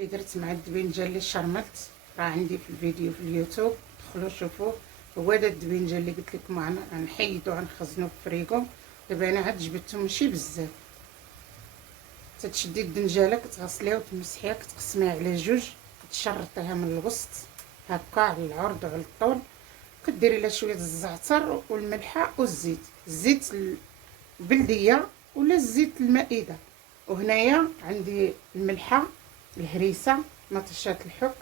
اللي درت مع الدبنجه اللي شرملت راه عندي في الفيديو في اليوتيوب، دخلوا شوفوه. هو هذا الدبنجه اللي قلت لكم غنحيدو غنخزنو في الفريغو. دابا انا عاد جبدته ماشي بزاف. تتشدي الدنجاله كتغسليها وتمسحيها، كتقسميها على جوج، كتشرطيها من الوسط هكا على العرض وعلى الطول، كديري لها شويه الزعتر والملحه والزيت، الزيت البلديه ولا الزيت المائده. وهنايا عندي الملحه، الهريسه، نطشات الحك،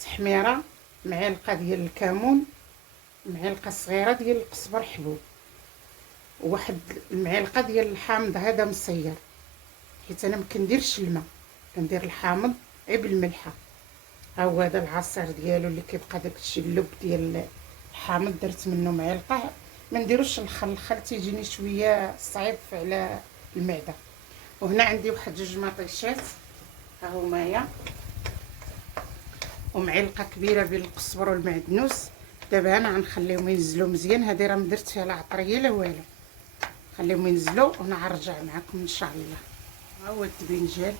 تحميره، معلقه ديال الكمون، معلقه صغيره ديال القزبر حبوب، وواحد المعلقه ديال الحامض هذا مصير، حيت انا ما كنديرش الماء، كندير الحامض غير بالملحه. ها هو هذا العصير ديالو اللي كيبقى داكشي اللب ديال الحامض، درت منه معلقه. ما نديروش الخل تيجيني شويه صعيب على المعده. وهنا عندي واحد جوج مطيشات ها هما، ومعلقه كبيره ديال القزبر والمعدنوس. دابا انا غنخليهم ينزلوا مزيان. هذه راه ما درت فيها لا عطريه لا والو، خليهم ينزلوا وانا غنرجع معكم ان شاء الله. ها هو الدبنجال،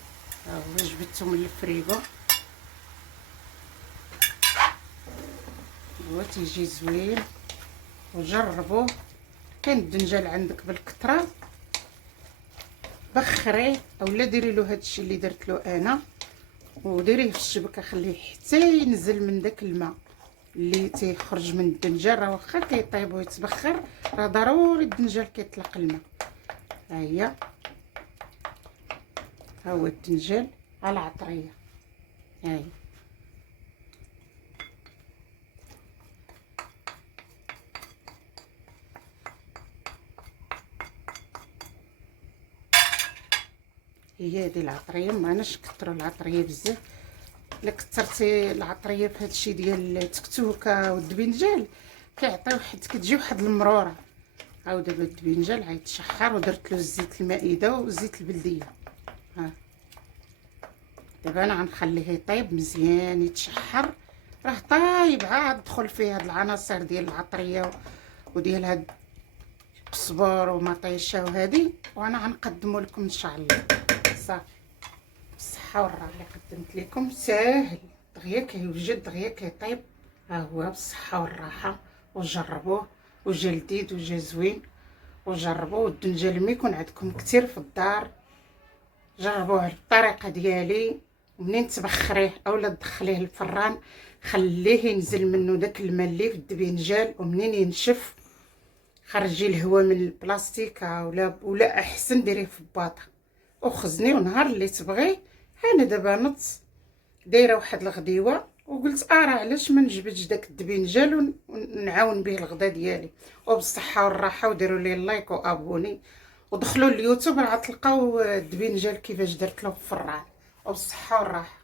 ها هو جبدته من الفريغو، هو تيجي زوين وجربوه. كان الدنجال عندك بالكثره بخريه اولا ديري له هادشي اللي درت له انا، وديريه في الشبكه، خليه حتى ينزل من داك الماء اللي تيخرج من الدنجال. راه واخا كيطيب ويتبخر راه ضروري الدنجال كيطلق الماء. ها هي، ها هو الدنجال على العطريه. ها هي هذه العطريه. ما اناش كثروا العطريه بزاف، الا كثرتي العطريه في هادشي ديال التكتوكه والدبنجال كيعطي واحد، كتجي واحد المروره. هاو دابا الدبنجال غيتشحر، ودرت له الزيت المائده وزيت البلديه. ها دابا انا غنخليه يطيب مزيان يتشحر، راه طايب. عاد دخل فيه هاد العناصر ديال العطريه وديال هاد القزبر ومطيشه وهادي، وانا غنقدمه لكم ان شاء الله. صافي، بالصحه والراحه اللي قدمت لكم. ساهل دغيا كيوجد دغيا كيطيب. ها هو بالصحه والراحه، وجربوه وجا لذيذ وجا زوين. وجربوه الدنجال ملي يكون عندكم كثير في الدار، جربوه بالطريقه ديالي. ومنين تبخريه اولا تدخليه للفران، خليه ينزل منه داك الماء اللي في الدبنجال، ومنين ينشف خرجي الهواء من البلاستيكه ولا احسن ديريه في باطه وخزنيه. ونهار اللي تبغي، انا دابا نص دايره واحد الغديوه وقلت راه علاش ما نجبدش داك الدبنجال ونعاون به الغدا ديالي. وبالصحه والراحه، وديروا لي لايك وابوني، ودخلوا اليوتيوب راه تلقاو الدبنجال كيفاش درت له في الفران. وبالصحه والراحه.